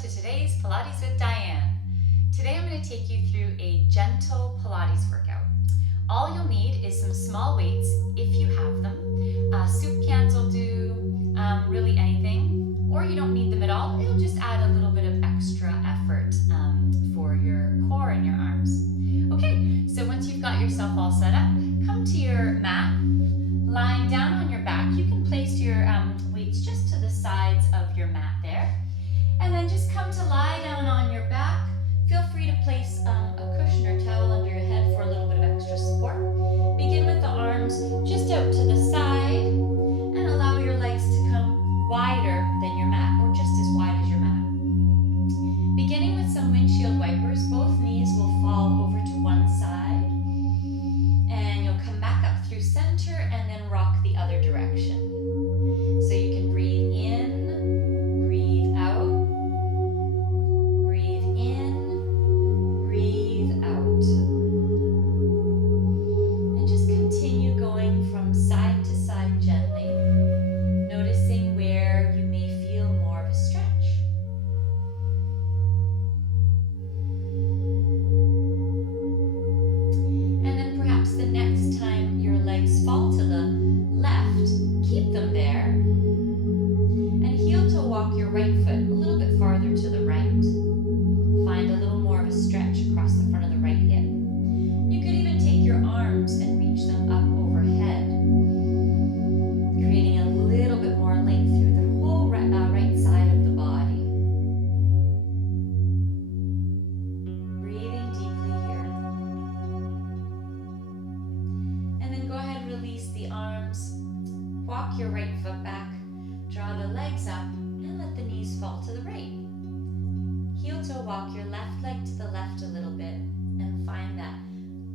to today's Pilates with Diane. Today I'm going to take you through a gentle Pilates workout. All you'll need is some small weights if you have them. Soup cans will do, really anything, or you don't need them at all. It'll just add a little bit of extra effort for your core and your arms. Okay, so once you've got yourself all set up, come to your mat. Lying down on your back, you can place your weights just to the sides of your mat there. And then just come to lie down on your back. Feel free to place a cushion or towel under your head for a little bit of extra support. Begin with the arms just out to the side and allow your legs to come wider than your mat, or just as wide as your mat. Beginning with some windshield wipers, both knees will fall over to one side and you'll come back up through center and then rock the other direction. So you can breathe in, breathe out, breathe in, breathe out. And just continue going from side to side gently, noticing where you may feel more of a stretch. And then perhaps the next time your legs fall to the left, keep them there and heel to walk your right foot a little bit farther to the right. Find a little more of a stretch across the front of the right hip. You could even take your arms and reach them up overhead, creating a little bit more length through the whole right side of the body. Breathing deeply here. And then go ahead and release the arms. Walk your right foot back, draw the legs up, and let the knees fall to the right. Heel to walk your left leg to the left a little bit, and find that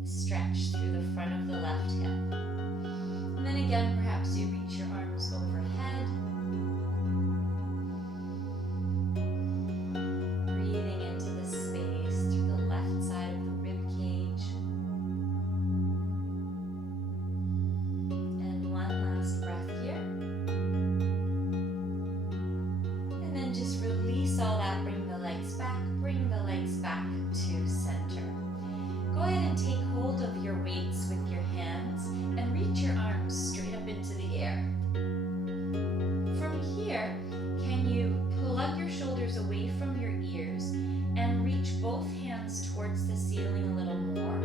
stretch through the front of the left hip. And then again, perhaps you reach your arms overhead. Breathing into the space through the left side of the rib cage. And one last breath here. And then just release all that, bring the legs back to center. Go ahead and take hold of your weights with your hands and reach your arms straight up into the air. From here, can you plug your shoulders away from your ears and reach both hands towards the ceiling a little more,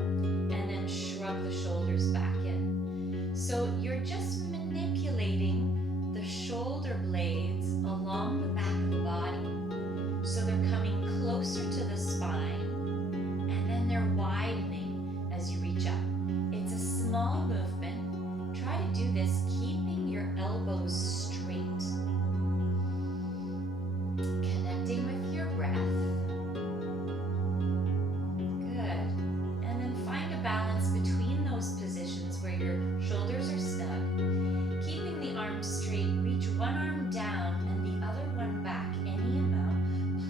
and then shrug the shoulders back in. So you're just manipulating the shoulder blades along the back of the body, so they're coming closer to the spine, and then they're widening as you reach up. It's a small movement. Try to do this keeping your elbows straight. Connecting with your breath. Good. And then find a balance between those positions where your shoulders are snug. Keeping the arms straight, reach one arm down and the other one back any amount.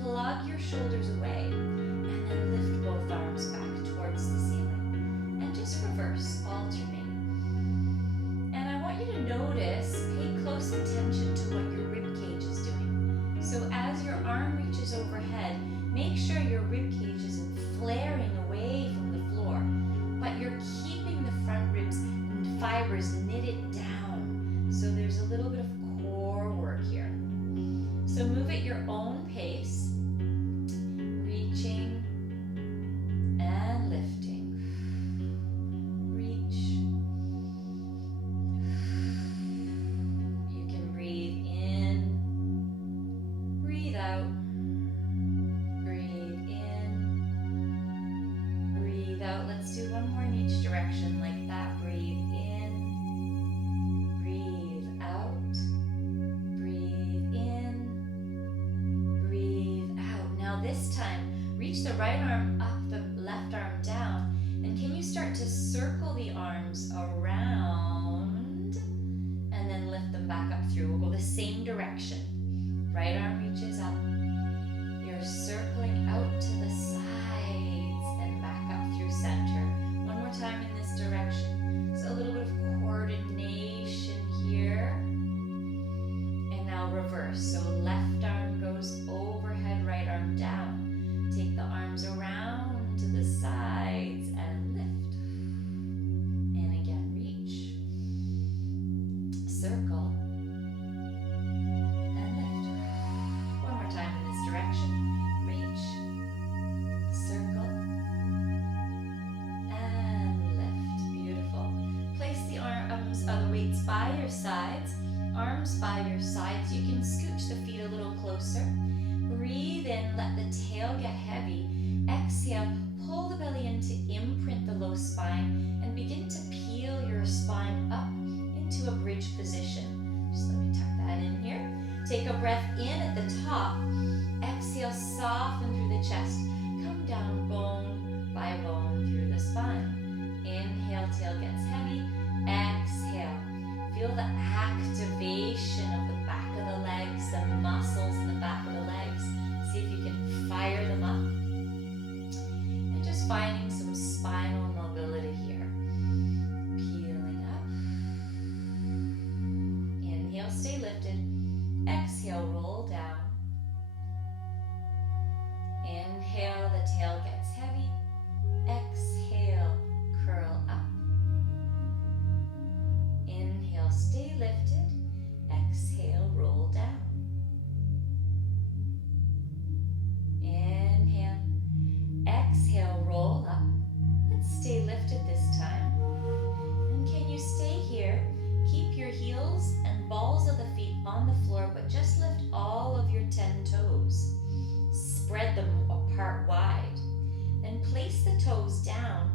Plug your shoulders away and then lift both arms back towards the ceiling. And just reverse, alternate. And I want you to notice, pay close attention to what your rib cage is doing. So as your arm reaches overhead, make sure your rib cage isn't flaring away from the floor, but you're keeping the front ribs and fibers knitted down. So there's a little bit of core work here. So move at your own pace, reaching and lifting. Reach. You can breathe in, breathe out, breathe in, breathe out. Let's do one more in each direction like that. Breathe in, breathe out, breathe in, breathe out. Now this time, reach the right arm up, the left arm down, and can you start to circle the arms around and then lift them back up through? We'll go the same direction. Right arm reaches up. You're circling out to the sides and back up through center. One more time in this direction. So a little bit of coordination here. And now reverse. So left arm goes overhead, right arm weights by your sides, arms by your sides. You can scooch the feet a little closer. Breathe in, let the tail get heavy. Exhale, pull the belly in to imprint the low spine and begin to peel your spine up into a bridge position. Just let me tuck that in here. Take a breath in at the top. Exhale, soften through the chest. Come down bone by bone through the spine. Inhale, tail gets heavy. Exhale. Feel the activation of the back of the legs, the muscles in the back of the legs. See if you can fire them up. And just finding some spinal mobility here. Peeling up. Inhale, stay lifted. Exhale, roll down. Inhale, the tail gets heavy. Exhale, curl up. Inhale, stay lifted. Exhale, roll down. Inhale. Exhale, roll up. Let's stay lifted this time. And can you stay here? Keep your heels and balls of the feet on the floor, but just lift all of your 10 toes. Spread them apart wide. Then place the toes down.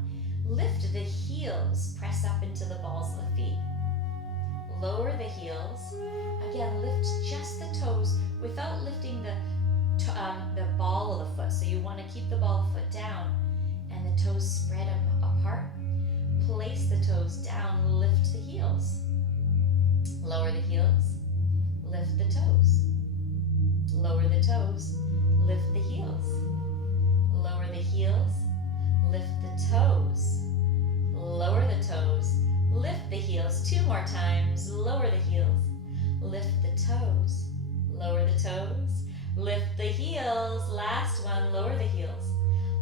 Lift the heels. Press up into the balls of the feet. Lower the heels. Again, lift just the toes without lifting the ball of the foot. So you want to keep the ball of the foot down and the toes spread apart. Place the toes down. Lift the heels. Lower the heels. Lift the toes. Lower the toes. Lift the heels. Lower the heels. Lift the toes. Lower the toes. Lift the heels. 2 more times. Lower the heels. Lift the toes. Lower the toes. Lift the heels. Last one. Lower the heels.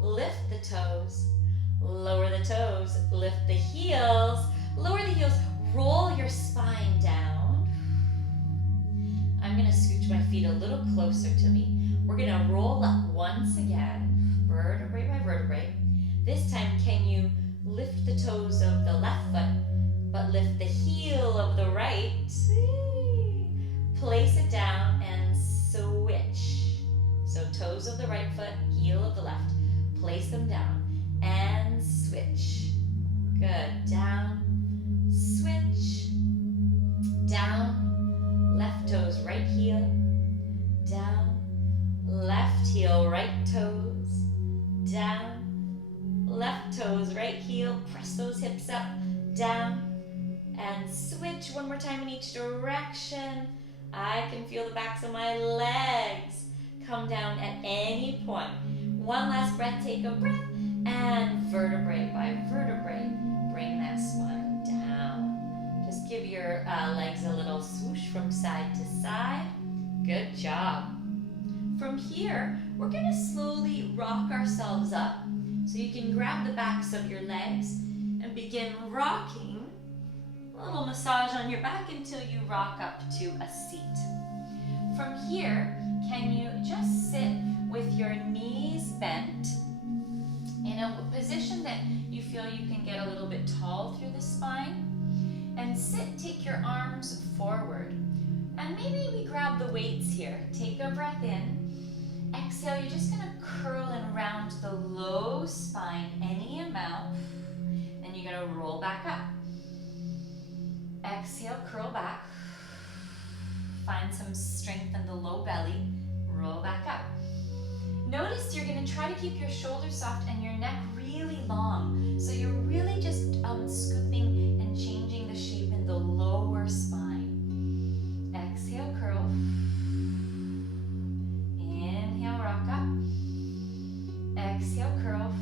Lift the toes. Lower the toes. Lift the heels. Lower the heels. Roll your spine down. I'm going to scooch my feet a little closer to me. We're going to roll up once again, vertebrae by vertebrae. This time, can you lift the toes of the left foot, but lift the heel of the right? Place it down and switch. So toes of the right foot, heel of the left. Place them down and switch. Good. Down, switch, down, left toes, right heel, down, left heel, right toes, down, left toes, right heel, press those hips up, down, and switch one more time in each direction. I can feel the backs of my legs come down at any point. One last breath, take a breath, and vertebrae by vertebrae, bring that spine down. Just give your legs a little swoosh from side to side. Good job. From here, we're going to slowly rock ourselves up. So you can grab the backs of your legs and begin rocking. A little massage on your back until you rock up to a seat. From here, can you just sit with your knees bent in a position that you feel you can get a little bit tall through the spine? And sit, take your arms forward. And maybe we grab the weights here. Take a breath in. Exhale, you're just gonna curl and round the low spine any amount. Then you're gonna roll back up. Exhale, curl back. Find some strength in the low belly. Roll back up. Notice you're gonna try to keep your shoulders soft and your neck really long. So you're really just scooping and changing the shape in the lower spine. Exhale, curl. Inhale, rock up. Exhale, curl.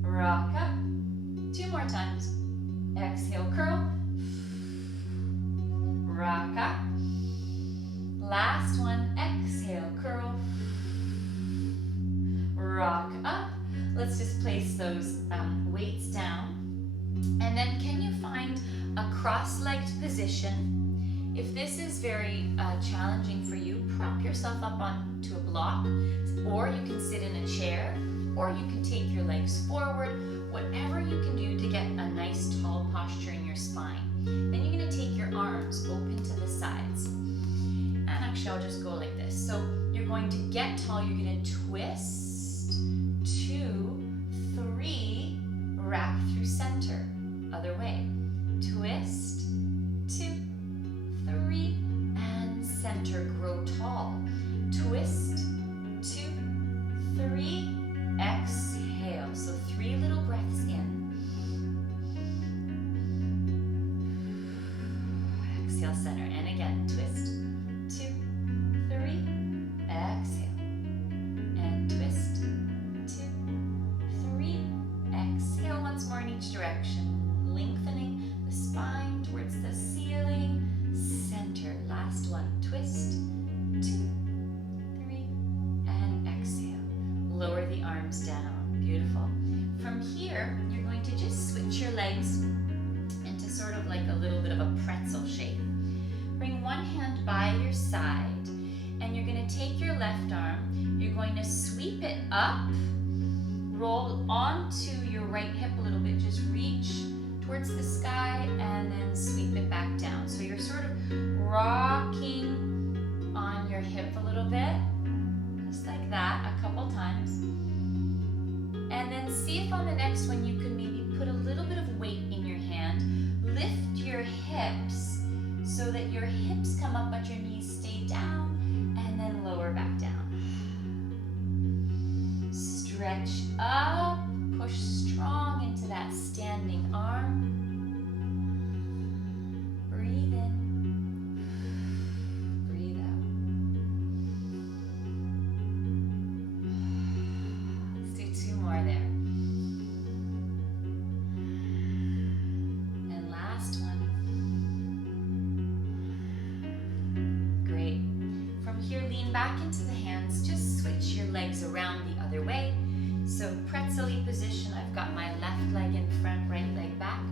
Rock up. 2 more times. Exhale, curl. Rock up. Last one. Exhale, curl. Rock up. Let's just place those weights down. And then can you find a cross-legged position? If this is very challenging for you, prop yourself up onto a block, or you can sit in a chair. or you can take your legs forward, whatever you can do to get a nice tall posture in your spine. Then you're going to take your arms open to the sides. And actually I'll just go like this. So you're going to get tall, you're going to twist, 2, 3, wrap through center. Other way. Twist, 2, 3, and center. Grow tall. Twist, 2, 3, exhale. So 3 little breaths in. Exhale, center. And again, twist, 2, 3, exhale. And twist, 2, 3, exhale. Once more in each direction. Lengthening the spine towards the ceiling. Center. Last one. Twist, 2, 3, and exhale. Lower the arms down. Beautiful. From here, you're going to just switch your legs into sort of like a little bit of a pretzel shape. Bring one hand by your side, and you're going to take your left arm, you're going to sweep it up, roll onto your right hip a little bit, just reach towards the sky, and then sweep it back down. So you're sort of rocking on your hip a little bit, just like that, a couple times. And then see if on the next one you can maybe put a little bit of weight in your hand. Lift your hips so that your hips come up but your knees stay down, and then lower back down. Stretch up, push strong into that standing arm. Breathe in, breathe out. Let's do 2 more there. And last one. Great. From here, lean back into the hands. Just switch your legs around the other way. So pretzel-y position. I've got my left leg in front, right leg back.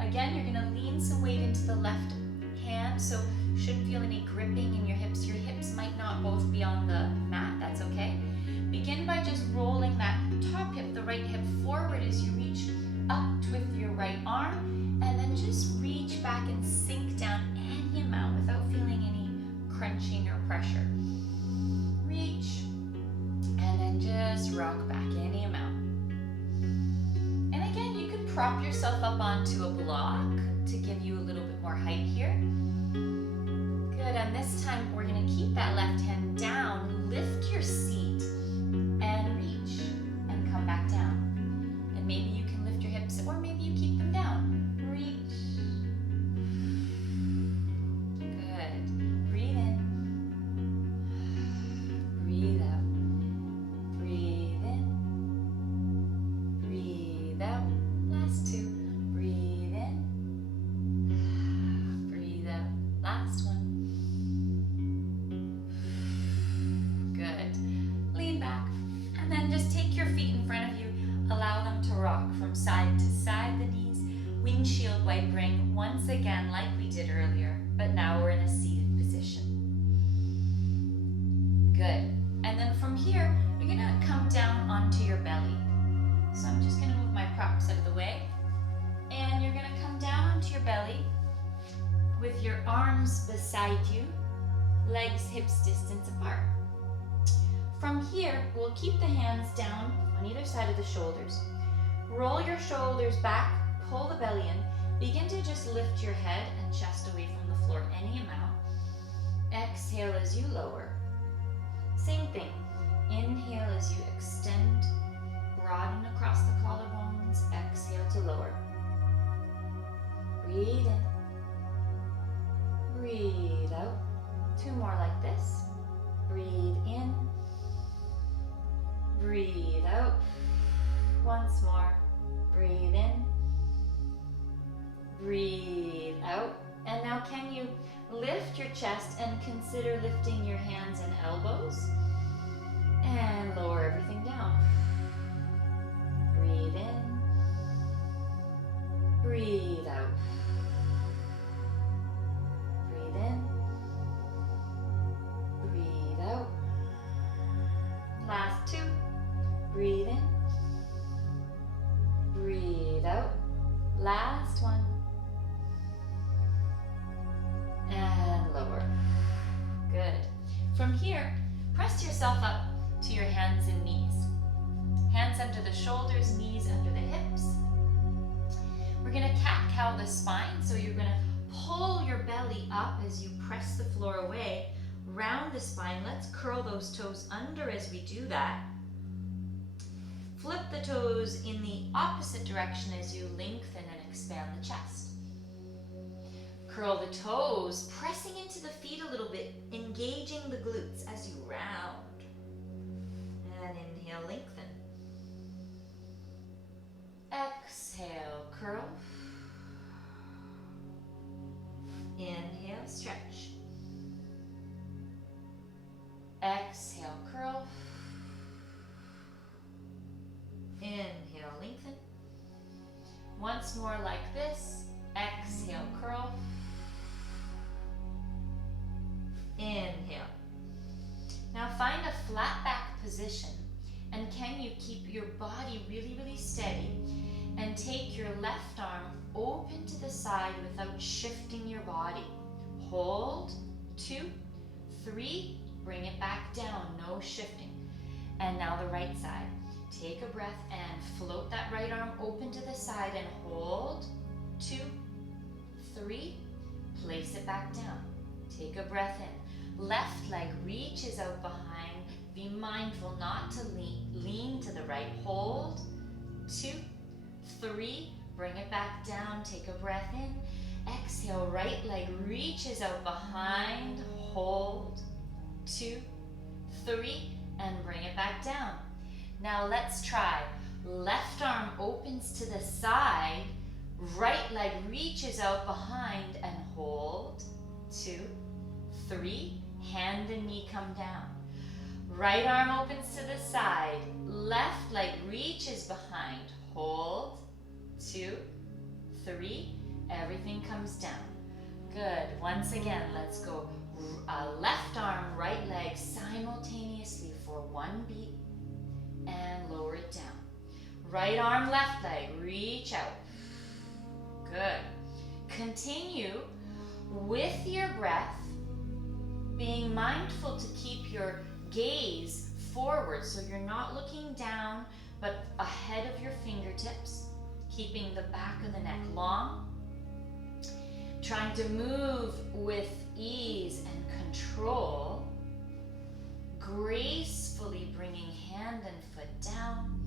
Again, you're going to lean some weight into the left hand, so shouldn't feel any gripping in your hips. Your hips might not both be on the mat, that's okay. Begin by just rolling that top hip, the right hip forward as you reach up with your right arm, and then just reach back and sink down any amount without feeling any crunching or pressure. Reach, and then just rock back any amount. And again, you can prop yourself up onto a block to give you a little bit more height here. Good, and this time we're going to keep that left hand down, lift your seat, and reach, and come back down. And maybe you can lift your hips, or maybe you keep them down. Reach. Good. Breathe in. Breathe out. Breathe in. Breathe out. Last 2. Breathe in. Breathe out. Last one. Good. Lean back. And then just take your feet in front of you. Allow them to rock from side to side, the knees. Windshield wipering once again like we did earlier, but now we're in a seated position. Good. And then from here, you're going to come down onto your belly. So I'm just going to move my props out of the way. And you're going to come down onto your belly with your arms beside you, legs hips distance apart. From here, we'll keep the hands down on either side of the shoulders. Roll your shoulders back, pull the belly in. Begin to just lift your head and chest away from the floor any amount. Exhale as you lower. Same thing. Inhale as you extend, broaden across the collarbones. Exhale to lower. Breathe in. Breathe out. 2 more like this. Breathe in. Breathe out. Once more. Breathe in. Breathe out. And now can you lift your chest and consider lifting your hands and elbows? And lower everything down. Breathe in. Breathe out. Breathe in. Breathe out. Last 2. Breathe in. From here, press yourself up to your hands and knees. Hands under the shoulders, knees under the hips. We're gonna cat-cow the spine, so you're gonna pull your belly up as you press the floor away, round the spine. Let's curl those toes under as we do that. Flip the toes in the opposite direction as you lengthen and expand the chest. Curl the toes, pressing into the feet a little bit, engaging the glutes as you round. And inhale, lengthen. Exhale, curl. Inhale, stretch. Exhale, curl. Inhale, lengthen. Once more like this. Exhale, curl. Inhale. Now find a flat back position, and can you keep your body really, really steady and take your left arm open to the side without shifting your body. Hold, 2, 3, bring it back down, no shifting. And now the right side. Take a breath and float that right arm open to the side and hold, 2, 3, place it back down. Take a breath in. Left leg reaches out behind. Be mindful not to lean to the right. Hold, 2, 3, bring it back down. Take a breath in. Exhale, right leg reaches out behind. Hold, 2, 3, and bring it back down. Now let's try. Left arm opens to the side. Right leg reaches out behind and hold. 2, 3, hand and knee come down. Right arm opens to the side. Left leg reaches behind. Hold. 2, 3, everything comes down. Good. Once again, let's go left arm, right leg simultaneously for 1 beat and lower it down. Right arm, left leg, reach out. Good. Continue with your breath, being mindful to keep your gaze forward so you're not looking down but ahead of your fingertips, keeping the back of the neck long. Trying to move with ease and control, gracefully bringing hand and foot down.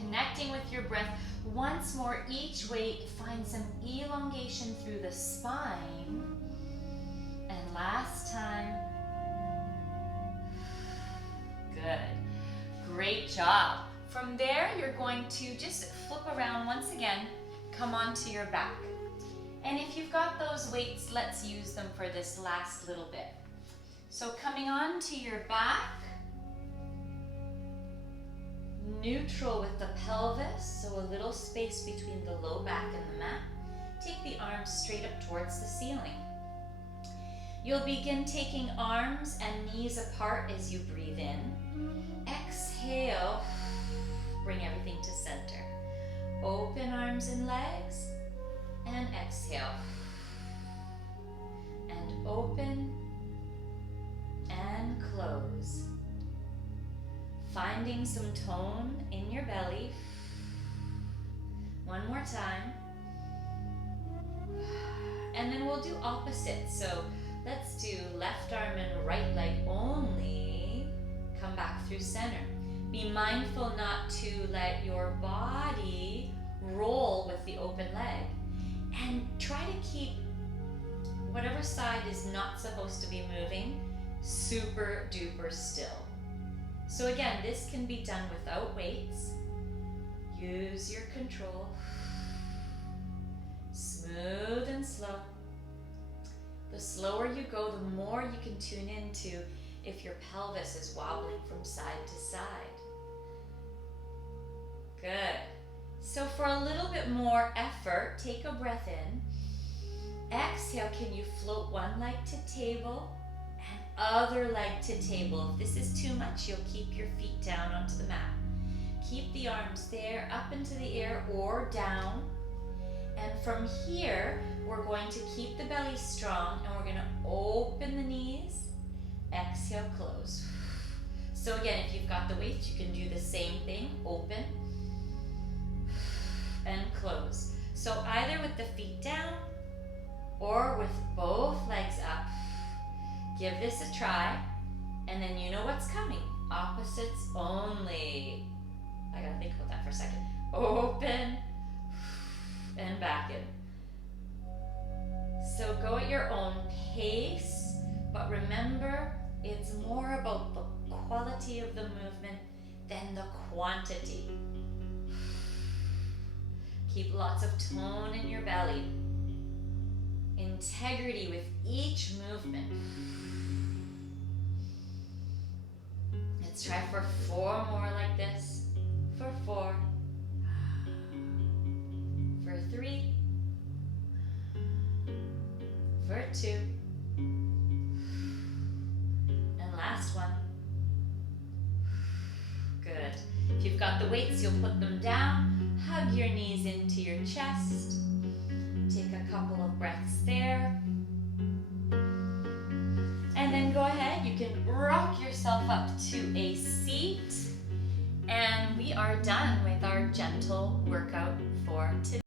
Connecting with your breath. Once more, each way, find some elongation through the spine. And last time. Good. Great job. From there, you're going to just flip around once again, come onto your back. And if you've got those weights, let's use them for this last little bit. So coming on to your back, neutral with the pelvis, so a little space between the low back and the mat. Take the arms straight up towards the ceiling. You'll begin taking arms and knees apart as you breathe in. Exhale, bring everything to center. Open arms and legs, and exhale. And open and close. Finding some tone in your belly. One more time. And then we'll do opposites. So let's do left arm and right leg only. Come back through center. Be mindful not to let your body roll with the open leg. And try to keep whatever side is not supposed to be moving super duper still. So again, this can be done without weights. Use your control. Smooth and slow. The slower you go, the more you can tune into if your pelvis is wobbling from side to side. Good. So for a little bit more effort, take a breath in. Exhale, can you float one leg to table and other leg to table? If this is too much, you'll keep your feet down onto the mat. Keep the arms there, up into the air or down. And from here, we're going to keep the belly strong and we're going to open the knees exhale, close. So again, if you've got the weights, you can do the same thing, open and close. So either with the feet down or with both legs up. Give this a try, and then you know what's coming. Opposites only. I gotta think about that for a second. Open and back in. So go at your own pace, but remember, it's more about the quality of the movement than the quantity. Keep lots of tone in your belly. Integrity with each movement. Let's try for 4 more like this. For 4. For 3. For 2. And last one. Good. If you've got the weights, you'll put them down. Hug your knees into your chest. Take a couple of breaths there. And then go ahead, you can rock yourself up to a seat. And we are done with our gentle workout for today.